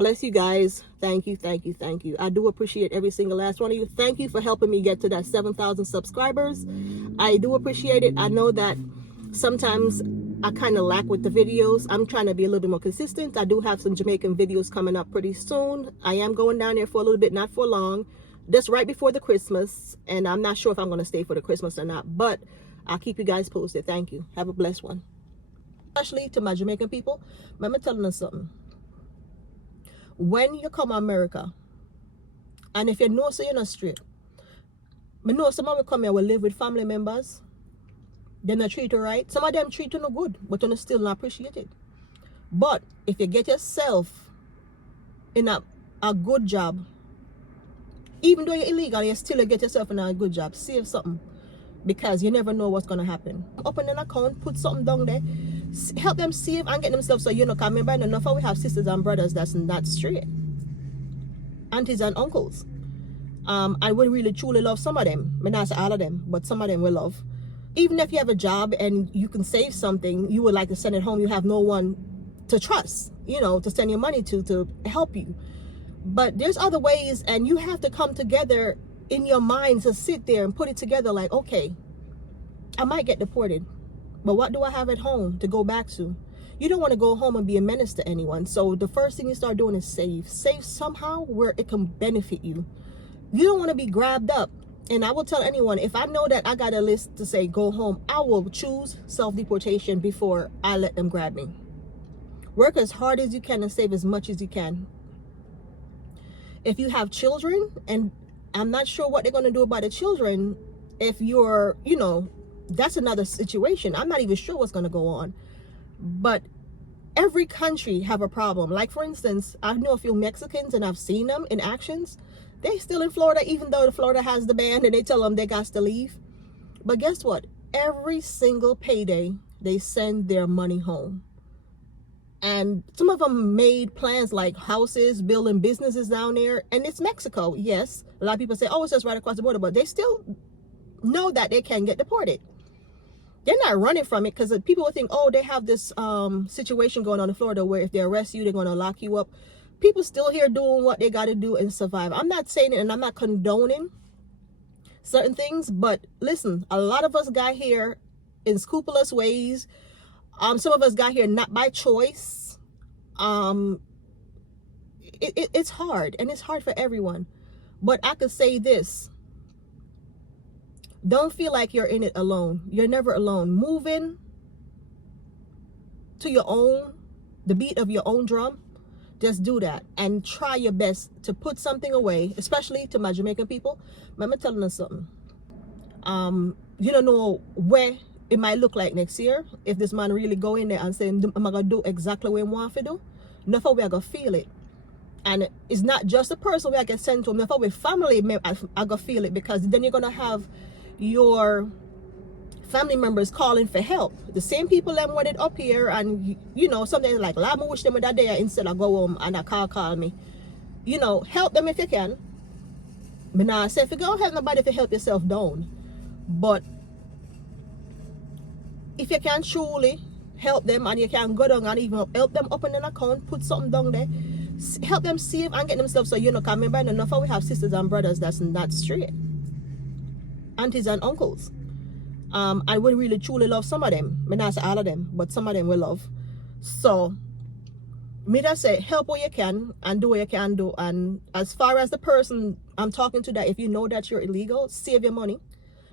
bless you guys. Thank you, thank you, thank you. I do appreciate every single last one of you. Thank you for helping me get to that 7,000 subscribers. I do appreciate it. I know that sometimes I kind of lack with the videos. I'm trying to be a little bit more consistent. I do have some Jamaican videos coming up pretty soon. I am going down there for a little bit, not for long, just right before the Christmas. And I'm not sure if I'm going to stay for the Christmas or not, but I'll keep you guys posted. Thank you. Have a blessed one. Especially to my Jamaican people, let me tell you something. When you come to America, and if you know so you're not straight, I know some of them come here will live with family members. They not treat you right. Some of them treat you no good, but you still not appreciate it. But if you get yourself in a good job, even though you're illegal, you still get yourself in a good job. Save something, because you never know what's gonna happen. Open an account, put something down there, help them save and get themselves, so you know, because remember enough we have sisters and brothers that's not straight, aunties and uncles. I would really truly love some of them. I mean, not say all of them, but some of them will love. Even if you have a job and you can save something, you would like to send it home, you have no one to trust, you know, to send your money to help you. But there's other ways, and you have to come together in your mind to sit there and put it together like, okay, I might get deported, but what do I have at home to go back to? You don't want to go home and be a menace to anyone. So the first thing you start doing is save somehow where it can benefit you. You don't want to be grabbed up. And I will tell anyone, if I know that I got a list to say go home, I will choose self-deportation before I let them grab me. Work as hard as you can and save as much as you can. If you have children, and I'm not sure what they're going to do about the children, if you're, you know, that's another situation. I'm not even sure what's going to go on. But every country have a problem. Like, for instance, I know a few Mexicans, and I've seen them in actions. They still in Florida, even though Florida has the ban, and they tell them they got to leave. But guess what? Every single payday, they send their money home. And some of them made plans like houses, building businesses down there. And it's Mexico, yes. A lot of people say, oh, it's just right across the border. But they still know that they can get deported. They're not running from it, because people will think, oh, they have this situation going on in Florida where if they arrest you, they're going to lock you up. People still here doing what they got to do and survive. I'm not saying it, and I'm not condoning certain things, but listen, a lot of us got here in scrupulous ways. Some of us got here not by choice. It's hard, and it's hard for everyone. But I could say this. Don't feel like you're in it alone. You're never alone. Move in to the beat of your own drum. Just do that and try your best to put something away, especially to my Jamaican people. Let me tell you something. You don't know where it might look like next year. If this man really go in there and say, I'm going to do exactly what I want to do, enough of we are going to feel it. And it's not just a person where I get sent to, enough of with family, I going to feel it, because then you're going to have your family members calling for help. The same people that wanted up here, and you know, something like, I wish them that day instead of go home and a call me. You know, help them if you can. But now I say, if you don't help nobody, if you help yourself down. But if you can truly help them, and you can go down and even help them open an account, put something down there, help them save and get themselves, so you know, remember enough we have sisters and brothers that's not straight, aunties and uncles. I would really truly love some of them. I not say all of them, but some of them will love. So me just say, help what you can and do what you can do. And as far as the person I'm talking to, that if you know that you're illegal, save your money.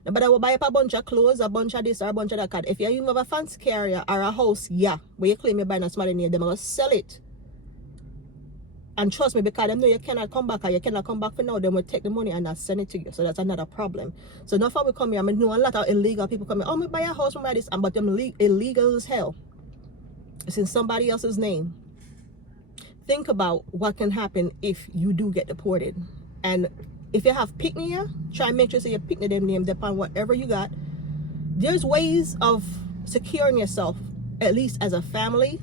But I will buy up a bunch of clothes, a bunch of this or a bunch of that. If you even have a fancy carrier or a house, yeah, where you claim you're buying a smart name, they're going to sell it. And trust me, because they know you cannot come back, or you cannot come back for now, they will take the money and not send it to you. So that's another problem. So now we come here, I mean, know a lot of illegal people come here, oh, me buy a house, me buy this, but them illegal as hell. It's in somebody else's name. Think about what can happen if you do get deported. And if you have picnic here, try and make sure you picnic them name upon whatever you got. There's ways of securing yourself, at least as a family.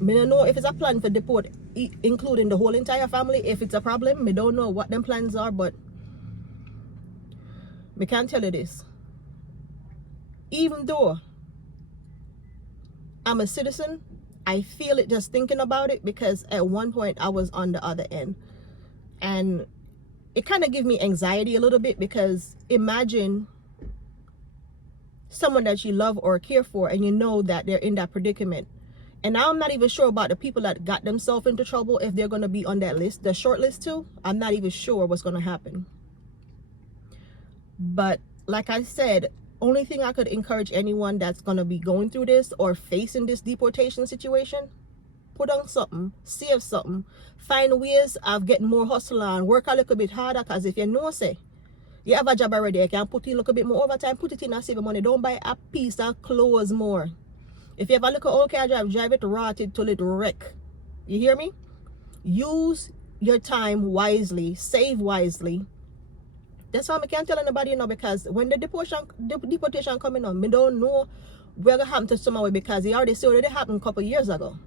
I don't know if it's a plan for deport, including the whole entire family. If it's a problem, I don't know what them plans are, but I can tell you this. Even though I'm a citizen I feel it just thinking about it, because at one point I was on the other end, and it kind of gives me anxiety a little bit, because imagine someone that you love or care for, and you know that they're in that predicament. And I'm not even sure about the people that got themselves into trouble, if they're going to be on that list, the short list too. I'm not even sure what's going to happen. But like I said, only thing I could encourage anyone that's going to be going through this or facing this deportation situation, put on something, save something, find ways of getting more hustle and work a little bit harder. Because if you know, say, you have a job already, you can put in a little bit more overtime, put it in and save money. Don't buy a piece of clothes more. If you have a little old car, drive it rotted till it wreck. You hear me? Use your time wisely, save wisely. That's why I can't tell anybody, you know, because when the deportation coming on, we don't know what's gonna happen to someone, because it already happened a couple years ago.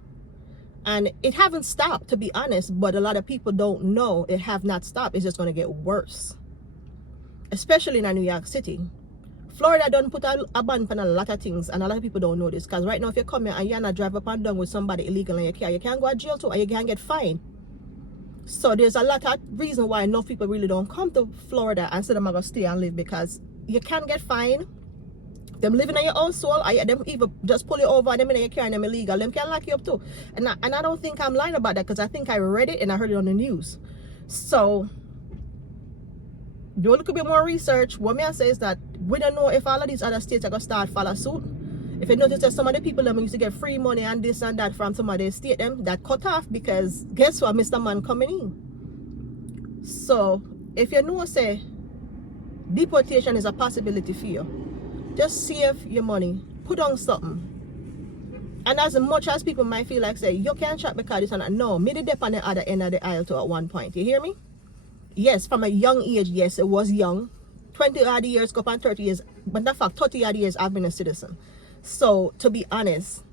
And it haven't stopped, to be honest, but a lot of people don't know it have not stopped. It's just gonna get worse. Especially in New York City. Florida done put a ban on a lot of things, and a lot of people don't know this, because right now if you come here and you're not drive up and down with somebody illegal in your car, you can go to jail too, and you can get fined. So there's a lot of reason why enough people really don't come to Florida and say them are going to stay and live, because you can get fined. Them living in your own soul, or them even just pull you over and them in your car and them illegal, them can lock you up too. And I don't think I'm lying about that, because I think I read it and I heard it on the news. So do a little bit more research. What me I say is that we don't know if all of these other states are going to start follow suit. If you notice that some of the people them used to get free money and this and that from some of the state them, that cut off, because guess what, Mr. Man coming in. So if you know, say, deportation is a possibility for you, just save your money, put on something. And as much as people might feel like, say, you can't shop because this and that, no, me the dip on the other end of the aisle too at one point. You hear me? Yes, from a young age, yes, it was young. 20 odd years, go on 30 years. But in fact, 30 odd years, I've been a citizen. So, to be honest,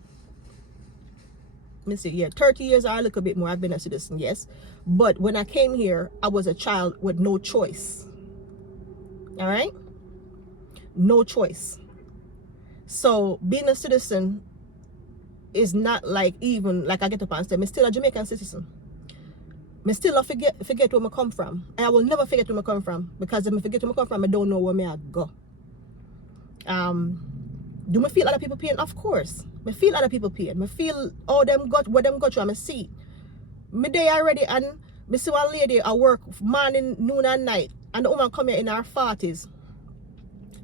let me see, yeah, 30 years or a little bit more, I've been a citizen, yes. But when I came here, I was a child with no choice. All right? No choice. So, being a citizen is not like, even, like I get up and say, I'm still a Jamaican citizen. I still not forget where I come from. And I will never forget where I come from. Because if I forget where I come from, I don't know where I go. Do I feel other people pain? Of course. I feel other people pain. I feel all them got what them got through. I see. Me there already, and I see one lady at work morning, noon and night. And the woman come here in her 40s.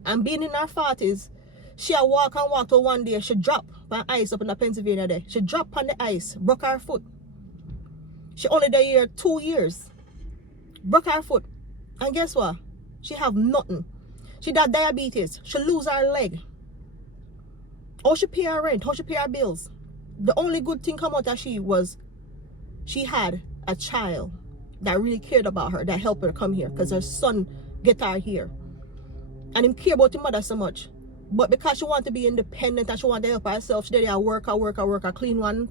And being in her 40s, she a walk till one day, she drop on ice up in the Pennsylvania there. She drop on the ice, broke her foot. She only there here 2 years. Broke her foot. And guess what? She have nothing. She got diabetes. She lose her leg. How she pay her rent? How she pay her bills? The only good thing come out of she was she had a child that really cared about her, that helped her come here, because her son get her here. And him care about the mother so much. But because she want to be independent and she want to help herself, she did a work, clean one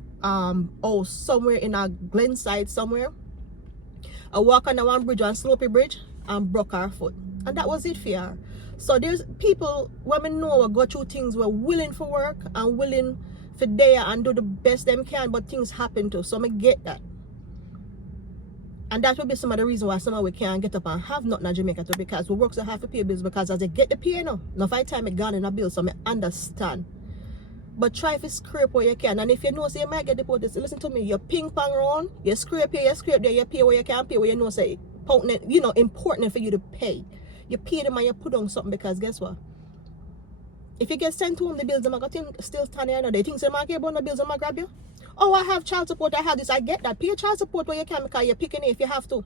somewhere in a Glenside somewhere. I walk on the one bridge, on Slopey Bridge, and broke her foot. And that was it for her. So there's people, women know go through things, we're willing for work and willing for there and do the best them can, but things happen too. So I get that. And that would be some of the reasons why some of we can't get up and have nothing in Jamaica too, because we work so hard to pay bills, because as they get the pay now, five time it gone in a bill, so I understand. But try to scrape where you can. And if you know, say you might get deported, listen to me, you ping pong around, you scrape here, you pay where you can pay, where you know, say, important for you to pay. You pay them and you put on something, because guess what? If you get sent home, the bills, they're going to still stand there. They think they might care about the bills, they might grab you. Oh, I have child support, I have this, I get that. Pay child support where you can, because you're picking it if you have to.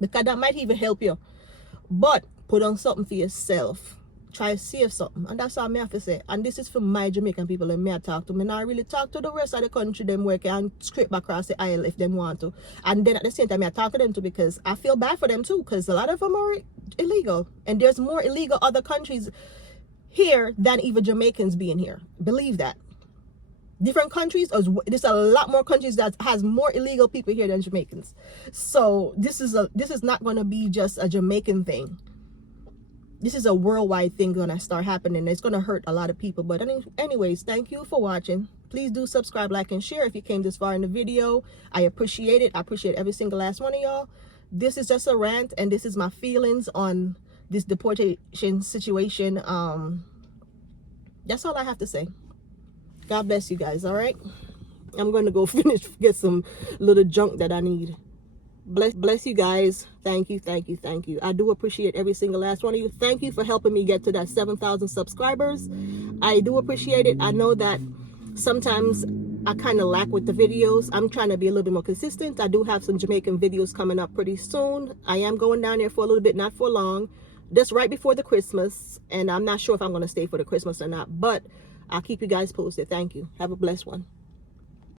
Because that might even help you. But put on something for yourself. Try to save something. And that's all I have to say. And this is for my Jamaican people and me I talk to. Me not really talk to the rest of the country, them where can scrape back across the aisle if they want to. And then at the same time I talk to them too, because I feel bad for them too, because a lot of them are illegal. And there's more illegal other countries here than even Jamaicans being here. Believe that. Different countries, there's a lot more countries that has more illegal people here than Jamaicans. So this is not going to be just a Jamaican thing. This is a worldwide thing going to start happening. It's going to hurt a lot of people. But anyways, thank you for watching. Please do subscribe, like, and share if you came this far in the video. I appreciate it. I appreciate every single last one of y'all. This is just a rant, and this is my feelings on this deportation situation. That's all I have to say. God bless you guys. All right, I'm going to go get some little junk that I need. Bless you guys. Thank you. I do appreciate every single last one of you. Thank you for helping me get to that 7,000 subscribers. I do appreciate it. I know that sometimes I kind of lack with the videos. I'm trying to be a little bit more consistent. I do have some Jamaican videos coming up pretty soon. I am going down there for a little bit, not for long, just right before the Christmas, and I'm not sure if I'm going to stay for the Christmas or not, but I'll keep you guys posted. Thank you. Have a blessed one.